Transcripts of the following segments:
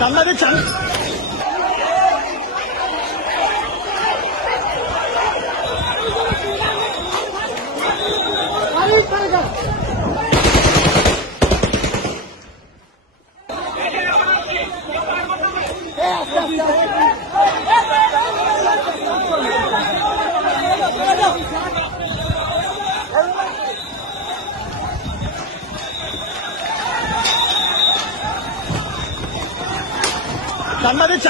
সাংবাদিক সাংবাদিক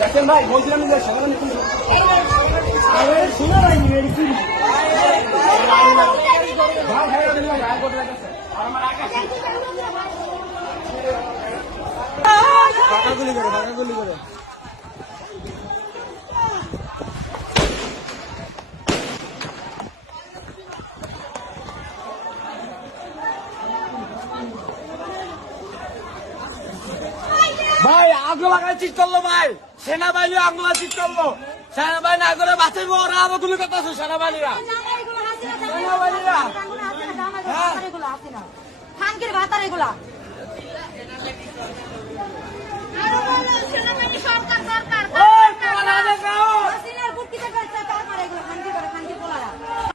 দেখেন ভাই, বলছিলাম যে সাধারণ শোনা হয়নি গুলি করে ভাই আগুন লাগার চিট করলো ভাই, সেনাবাহিনী আগুন লাগার চিট করলো, সেনাবাহিনী আগুনে বাঁচাইব, ওরা আরো গুলি করতেছে সেনাবাহিনীরা। খানকির ভাতার এগুলা